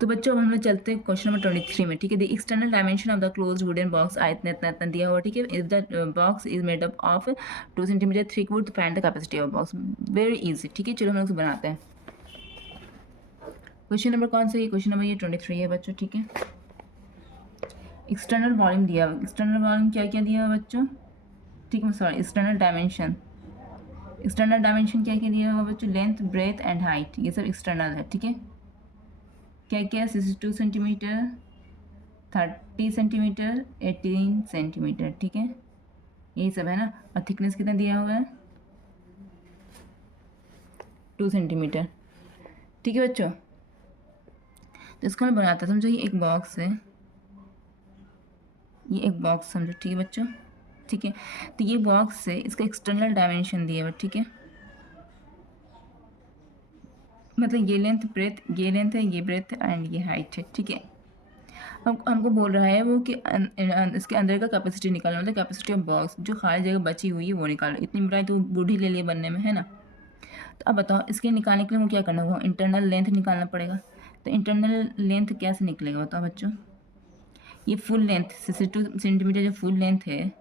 तो बच्चों अब हम लोग चलते हैं क्वेश्चन नंबर 23 में। ठीक है, the external dimension of the closed wooden box इतना इतना इतना दिया हुआ। ठीक है, if the box is made up of 2 centimetre thick would, find the capacity of box. Very easy. ठीक है, चलो हम लोग बनाते हैं। क्वेश्चन नंबर कौन सा है? क्वेश्चन नंबर ये 23 है बच्चों। ठीक है, एक्सटर्नल वॉल्यूम दिया हुआ। एक्सटर्नल वॉल्यूम क्या क्या दिया हुआ बच्चों? ठीक है, sorry, external dimension. External dimension क्या क्या दिया हुआ बच्चों? लेंथ, ब्रेथ एंड हाइट, ये सब एक्सटर्नल है। ठीक है, क्या क्या? 62 सेंटीमीटर, 30 सेंटीमीटर, 18 सेंटीमीटर। ठीक है, यही सब है ना। और थिकनेस कितना दिया हुआ है? 2 सेंटीमीटर। ठीक है बच्चों, तो इसको मैं बनाता समझो। ये एक बॉक्स है, ये एक बॉक्स समझो। ठीक है बच्चों, ठीक है, तो ये बॉक्स है, इसका एक्सटर्नल डायमेंशन दिया हुआ। ठीक है, मतलब ये लेंथ, ब्रेथ, ये लेंथ है, ये ब्रेथ एंड ये हाइट है। ठीक है, हमको बोल रहा है वो कि इसके अंदर का कैपेसिटी निकालना, मतलब कैपेसिटी ऑफ बॉक्स, जो खाली जगह बची हुई है वो निकालो। इतनी बुराई तो बूढ़ी ले लिए बनने में, है ना। तो अब बताओ, इसके निकालने के लिए हमको क्या करना होगा? इंटरनल लेंथ निकालना पड़ेगा। तो इंटरनल लेंथ कैसे निकलेगा बताओ बच्चों? ये फुल लेंथ 62 सेंटीमीटर जो फुल लेंथ है,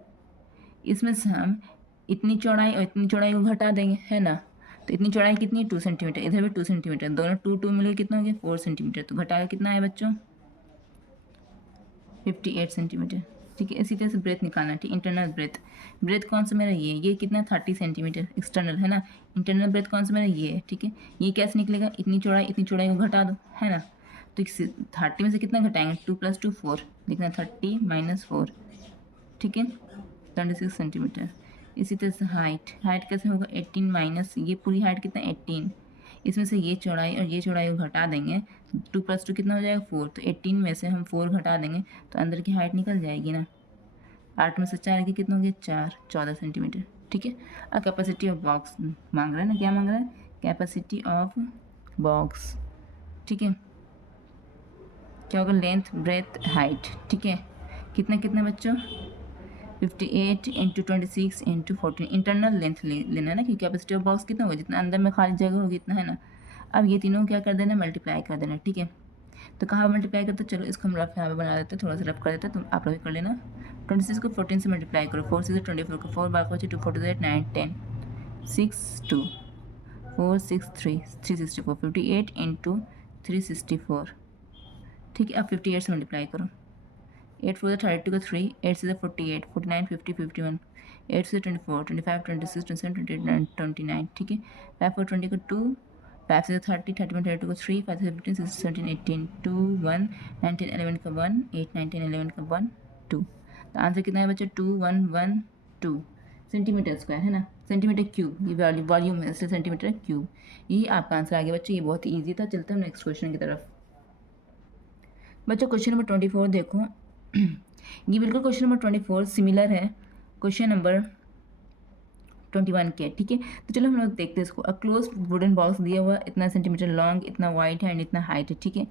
इसमें से हम इतनी चौड़ाई और इतनी चौड़ाई को घटा देंगे, है ना। तो इतनी चौड़ाई कितनी है? 2 सेंटीमीटर, इधर भी 2 सेंटीमीटर, दोनों 2 2 मिलकर कितना हो गया? 4 सेंटीमीटर। तो घटाया कितना है बच्चों? 58 सेंटीमीटर। ठीक है, इसी तरह से ब्रेथ निकालना है। ठीक, इंटरनल ब्रेथ, ब्रेथ कौन सा मेरा? ये कितना? 30 सेंटीमीटर एक्सटर्नल, है ना। इंटरनल ब्रेथ कौन सा मेरा? ये है। ठीक है, ये कैसे निकलेगा? इतनी चौड़ाई को घटा दो, है ना। तो 30 में से कितना घटाएंगे? 2 + 2 4, लिखना 30 - 4। ठीक है, 26 सेंटीमीटर। इसी तरह से हाइट, हाइट कैसे होगा? 18 माइनस ये पूरी हाइट कितना? 18, इसमें से ये चौड़ाई और ये चौड़ाई को घटा देंगे, 2 + 2 कितना हो जाएगा? 4। तो 18 में से हम 4 घटा देंगे तो अंदर की हाइट निकल जाएगी ना। 8 में से 4 की कितना हो गया? 4, 14 सेंटीमीटर। ठीक है, अब कैपेसिटी ऑफ बॉक्स मांग रहा है ना, क्या मांग रहा है? Capacity of box. ठीक है, क्या होगा? Length, breadth, height. ठीक है, कितना कितना बच्चों? 58 × 26 × 14। इंटरनल लेंथ लेना है ना, क्योंकि कैपेसिटी ऑफ बॉक्स कितना होगा? जितना अंदर में खाली जगह होगी इतना, है ना। अब ये तीनों क्या कर देना? मल्टीप्लाई कर देना। ठीक है, तो कहाँ मल्टीप्लाई करते? चलो इसको हम रफ यहाँ पे बना देते हैं, थोड़ा सा रफ कर देते हैं, तो आप लोग कर लेना। 26 को 14 से मल्टीप्लाई करो, 4 6 24 को 4 बार 4 2 48 9 10 6 2 4 6 3 364, 58 × 364। ठीक है, अब 58 से मल्टीप्लाई करो। 8 4 32 का 3, 8 से 48, 49 50 51, 8 से 24 25 26 27 28 29। ठीक है, 5 4 20 का 2, 5 से 30 31 32 का 3, 5 से 15 16 17 18 2 1 9 10 11 का 1 8 9 10 11 का 1 2। तो आंसर कितना है बच्चा? 2 1 1 2 सेंटीमीटर स्क्वायर, है ना। सेंटीमीटर क्यूब, ये वॉल्यूम है, इसलिए सेंटीमीटर क्यूब। यही आपका आंसर आ गया बच्चों। ये बहुत ही ईजी था। चलते हैं नेक्स्ट क्वेश्चन की तरफ। बच्चों क्वेश्चन नंबर 24 देखो। ये बिल्कुल क्वेश्चन नंबर 24 सिमिलर है क्वेश्चन नंबर 21 के। ठीक है, तो चलो हम लोग देखते हैं इसको। अ क्लोज वुडन बॉक्स दिया हुआ, इतना सेंटीमीटर लॉन्ग, इतना वाइड है एंड इतना हाइट है। ठीक है,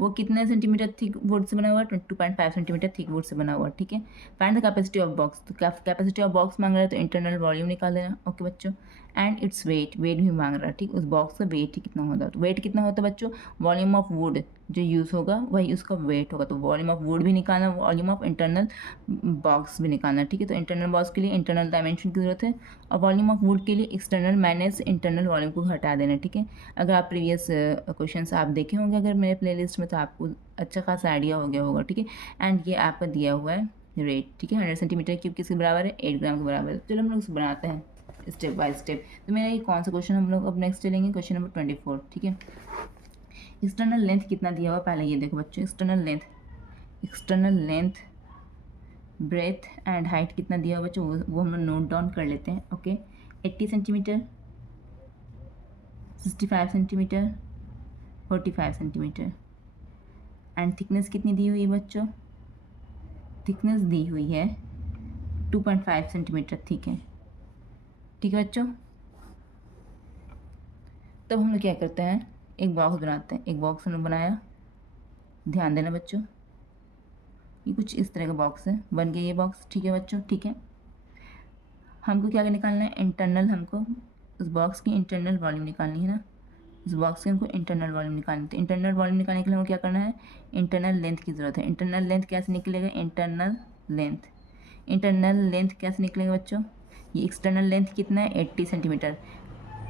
वो कितने सेंटीमीटर थिक वुड से बना हुआ है? 22.5 सेंटीमीटर थिक वुड से बना हुआ है। ठीक है, find the capacity of box. तो कैपेसिटी ऑफ बॉक्स मांग रहा है, तो इंटरनल वॉल्यूम निकाल देना। ओके बच्चों, एंड इट्स वेट, वेट भी मांग रहा है। ठीक, उस बॉक्स का वेट ही कितना होता है? तो वेट कितना होता है बच्चों? वॉल्यूम ऑफ वुड जो यूज़ होगा वही उसका वेट होगा। तो वॉल्यूम ऑफ वुड भी निकालना, वॉल्यूम ऑफ इंटरनल बॉक्स भी निकालना। ठीक है, तो इंटरनल बॉक्स के लिए इंटरनल डायमेंशन की जरूरत है, और वॉल्यूम ऑफ वुड के लिए एक्सटर्नल माइनस इंटरनल वॉल्यूम को हटा देना। ठीक है, अगर आप प्रीवियस क्वेश्चंस आप देखे होंगे अगर मेरे प्लेलिस्ट में, तो आपको अच्छा खासा आइडिया हो गया होगा। ठीक है, एंड ये आपका दिया हुआ है रेट। ठीक है, 100 सेंटीमीटर क्यूब किसके बराबर है? 8 ग्राम के बराबर है। चलो हम लोग उसको बनाते हैं स्टेप बाय स्टेप। तो मेरा ये कौन सा क्वेश्चन हम लोग अब नेक्स्ट चलेंगे? Question number 24। ठीक है, एक्सटर्नल लेंथ कितना दिया हुआ पहले ये देखो बच्चों। External length, breadth and height कितना दिया हुआ बच्चों, वो हम लोग नोट डाउन कर लेते हैं। Okay, 80 centimetre, 65 centimetre, 45 centimetre. And thickness कितनी दी हुई है बच्चों? थिकनेस दी हुई है 2.5 सेंटीमीटर। ठीक है, ठीक है बच्चों। तब हम लोग क्या करते हैं? एक बॉक्स बनाते हैं। एक बॉक्स हमने बनाया, ध्यान देना बच्चों, ये कुछ इस तरह का बॉक्स है, बन गया ये बॉक्स। ठीक है बच्चों, ठीक है, हमको क्या निकालना है? इंटरनल, हमको उस बॉक्स की इंटरनल वॉल्यूम निकालनी है ना। इस बॉक्स के हमको इंटरनल वॉल्यूम निकालना। तो इंटरनल वॉल्यूम निकालने के लिए हमको क्या करना है, इंटरनल लेंथ की ज़रूरत है। इंटरनल लेंथ कैसे निकलेगा, इंटरनल लेंथ कैसे निकलेगा बच्चों, ये एक्सटर्नल लेंथ कितना है 80 सेंटीमीटर।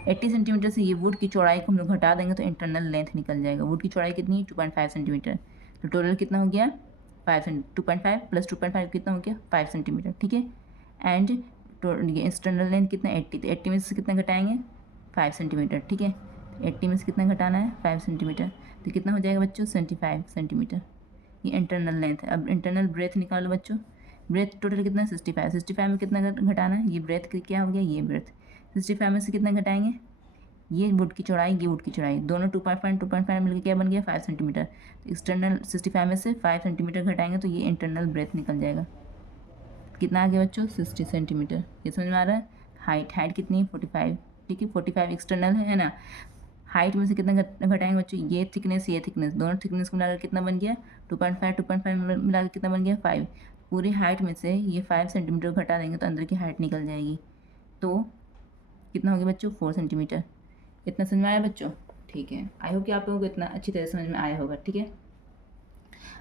80 सेंटीमीटर से ये वुड की चौड़ाई को हम लोग घटा देंगे तो इंटरनल लेंथ निकल जाएगा। वुड की चौड़ाई कितनी है 2.5 सेंटीमीटर, तो टोटल कितना हो गया 2.5 प्लस 2.5 कितना हो गया 5 सेंटीमीटर, ठीक है। एंड ये एक्सटर्नल लेंथ कितना 80, तो 80 में से कितना घटाएंगे 5 सेंटीमीटर, ठीक है। 80 में से कितना घटाना है 5 सेंटीमीटर, तो कितना हो जाएगा बच्चों 75 सेंटीमीटर। ये इंटरनल लेंथ है। अब इंटरनल ब्रेथ निकालो बच्चों। ब्रेथ टोटल कितना है 65 में कितना घटाना है, ये ब्रेथ क्या हो गया, ये ब्रेथ 65 में से कितना घटाएंगे, ये वुड की चौड़ाई, ये वुड की चौड़ाई, दोनों 2.5 मिलकर क्या बन गया 5 सेंटीमीटर। तो एक्सटर्नल 65 में से 5 सेंटीमीटर घटाएंगे तो ये इंटरनल ब्रेथ निकल जाएगा। कितना आ गया बच्चों 60 सेंटीमीटर। ये समझ में आ रहा है। हाइट कितनी है 45, ठीक है। 45 एक्सटर्नल है ना। हाइट में से कितना घटाएंगे बच्चों, ये थिकनेस दोनों थिकनेस को मिलाकर कितना बन गया 2.5 मिलाकर कितना बन गया 5। पूरी हाइट में से ये 5 सेंटीमीटर घटा देंगे तो अंदर की हाइट निकल जाएगी। तो कितना हो गया बच्चों 4 सेंटीमीटर। इतना समझ में आया बच्चों, ठीक है। आई होप कि आप लोगों को इतना अच्छी तरह समझ में आया होगा, ठीक है।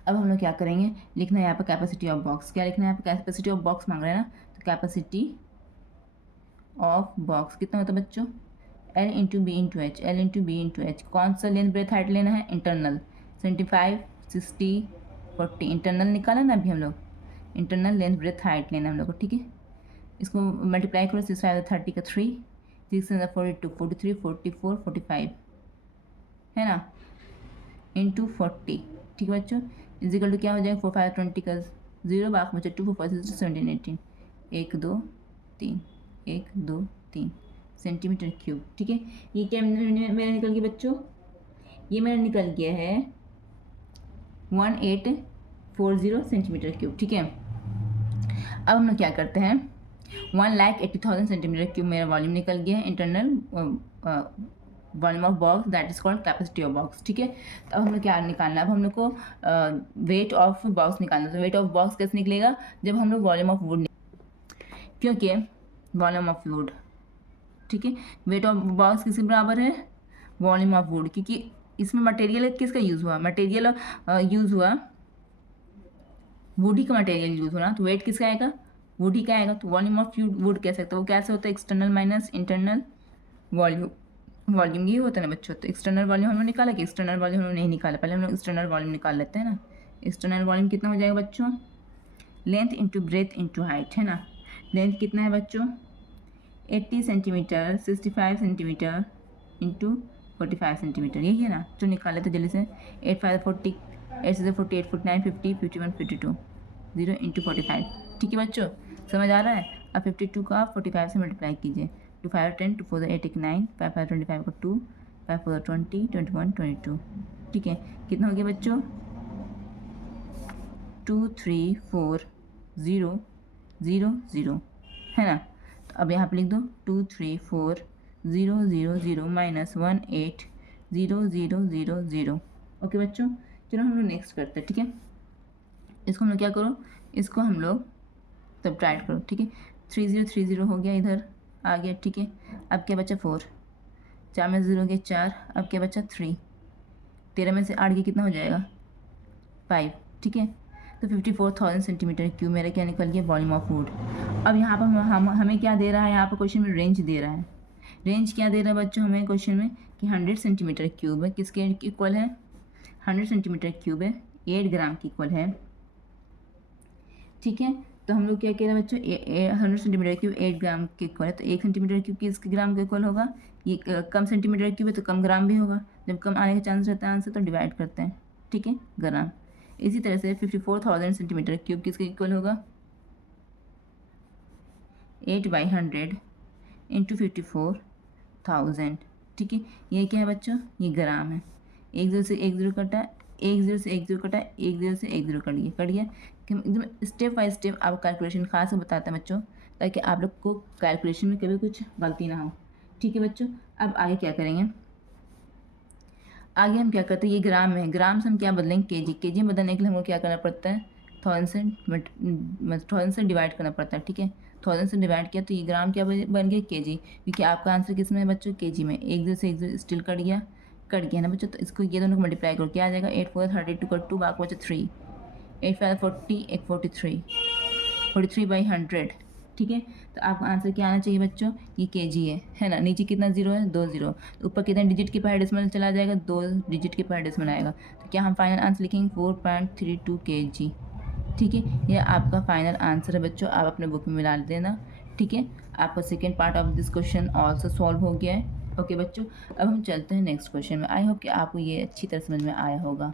अब हम लोग क्या करेंगे, लिखना है यहाँ पर कैपेसिटी ऑफ बॉक्स। क्या लिखना है यहाँ पर, कैपेसिटी ऑफ बॉक्स मांग रहे हैं ना, तो कैपेसिटी ऑफ बॉक्स कितना होता है बच्चों L into B into H, L into B into H. कौन सा लेंथ ब्रेथ हाइट लेना है, इंटरनल 75 60 40 इंटरनल निकाला ना अभी हम लोग, इंटरनल लेंथ ब्रेथ हाइट लेना हम लोग को, ठीक है। इसको मल्टीप्लाई करो 6 5 30 का 3 6 42 43 44 45 है ना, इंटू 40, ठीक है बच्चों। इजिकल टू क्या हो जाएगा 4 5 20 का 0 बाक में 2 4 5 17 18 1 2 3 1 2 3 सेंटीमीटर क्यूब, ठीक है। ये क्या मेरा निकल गया बच्चों, ये मेरा निकल गया है 1840 सेंटीमीटर क्यूब, ठीक है। अब हम लोग क्या करते हैं, 1,80,000 सेंटीमीटर क्यूब मेरा वॉल्यूम निकल गया है, internal volume of box, that is called capacity of box, ठीक है। तो अब हम लोग क्या निकालना है, अब हम लोग को वेट ऑफ बॉक्स निकालना है। तो वेट ऑफ बॉक्स कैसे निकलेगा, जब हम लोग वॉल्यूम ऑफ वुड, क्योंकि वॉल्यूम ऑफ वुड, ठीक है, वेट ऑफ बॉक्स किसके बराबर है वॉल्यूम ऑफ वुड, क्योंकि इसमें मटेरियल किसका यूज़ हुआ, मटेरियल यूज़ हुआ वुड ही का मटेरियल यूज़ हुआ ना, तो वेट किसका आएगा वुड ही का आएगा। तो वॉल्यूम ऑफ वुड कह सकते हो, वो कैसे होता है एक्सटर्नल माइनस इंटरनल वॉल्यूम ये होता है ना बच्चों। तो एक्सटर्नल वॉल्यूम हमने निकाला कि एक्सटर्नल वॉल्यूम हमने नहीं निकाला, पहले हम लोग एक्सटर्नल वॉल्यूम निकाल लेते हैं ना। एक्सटर्नल वॉल्यूम कितना हो जाएगा बच्चों, length into breadth into height, है ना। लेंथ कितना है बच्चों 80 सेंटीमीटर, 65 सेंटीमीटर इंटू 45 सेंटीमीटर, यही है ना। जो निकाल लेते जल्दी से, 8 5 40 8 से 48 49 50 51 52 0 इंटू 45, ठीक है बच्चों, समझ आ रहा है। अब 52 का आप 45 से मल्टीप्लाई कीजिए, 2 5 10 2 4 8 1 9 5 5 25 का 2 5 4 20 21 22, ठीक है। कितना हो गया बच्चों 2 3 4 0 0 0, है ना। तो अब यहाँ पे लिख दो 2 3 4 0 0 0 माइनस 1 8 0 0 0 0, ओके बच्चों। चलो हम लोग नेक्स्ट करते हैं, ठीक है। इसको हम लोग क्या करो, इसको हम लोग सब्ट्रैक्ट करो, ठीक है। 3 0 3 0 हो गया, इधर आ गया, ठीक है। अब क्या बचा 4, 4 में 0 हो गया 4, अब क्या बचा 3, 13 में से 8 गया कितना हो जाएगा 5, ठीक है। तो 54,000 सेंटीमीटर क्यूब मेरा क्या निकल गया वॉल्यूम ऑफ वुड। अब यहाँ पर हमें क्या दे रहा है, यहाँ पर क्वेश्चन में रेंज दे रहा है। रेंज क्या दे रहा है बच्चों हमें क्वेश्चन में कि 100 सेंटीमीटर क्यूब है, किसके इक्वल है 100 सेंटीमीटर क्यूब है 8 ग्राम की इक्वल है, ठीक है। तो हम लोग क्या कह रहे हैं बच्चों 100 सेंटीमीटर क्यूब 8 ग्राम के इक्वल है, तो 1 सेंटीमीटर क्यूब किसके ग्राम के इक्वल होगा, ये कम सेंटीमीटर क्यूब है तो कम ग्राम भी होगा, जब कम आने का चांस रहता है आंसर तो डिवाइड करते हैं, ठीक है, ग्राम। इसी तरह से 54,000 सेंटीमीटर क्यूब किसके इक्वल होगा 8/100 इंटू 54,000, ठीक है। ये क्या है बच्चों, ये ग्राम है। 1 0 से 1 0 कटा, 1 0 से 1 0 कटा, 1 0 से 1 0 कट गया, कि एकदम स्टेप बाय स्टेप आप कैलकुलेशन खास में बताते हैं बच्चों, ताकि आप लोग को कैलकुलेशन में कभी कुछ गलती ना हो, ठीक है बच्चों। अब आगे क्या करेंगे, आगे हम क्या करते हैं, ये ग्राम है, ग्राम से हम क्या बदलेंगे केजी में बदलने के लिए हमको क्या करना पड़ता है 1000 से डिवाइड करना पड़ता है, ठीक है। 1000 से डिवाइड किया तो ये ग्राम क्या बन गया केजी, क्योंकि आपका आंसर किस में है बच्चों केजी में। 1 0 से 1 0 स्टिल कट गया, कट गया ना बच्चों, तो इसको ये दोनों को मल्टीप्लाई करो, क्या आ जाएगा 8 4 32 कट 2 बाकी बचा 3, 8 5 40 एक 43 43/100, ठीक है। तो आपका आंसर क्या आना चाहिए बच्चों, ये केजी है ना। नीचे कितना जीरो है, 2 जीरो, तो ऊपर कितना डिजिट के पर डेसिमल चला जाएगा, 2 डिजिट के पर डेसिमल आएगा। तो क्या हम फाइनल आंसर लिखेंगे 4.32 केजी, ठीक है। यह आपका फाइनल आंसर है बच्चों, आप अपने बुक में मिला देना, ठीक है। आपका second part of this question also solve हो गया है। ओके बच्चों, अब हम चलते हैं नेक्स्ट क्वेश्चन में। आई होप कि आपको ये अच्छी तरह समझ में आया होगा।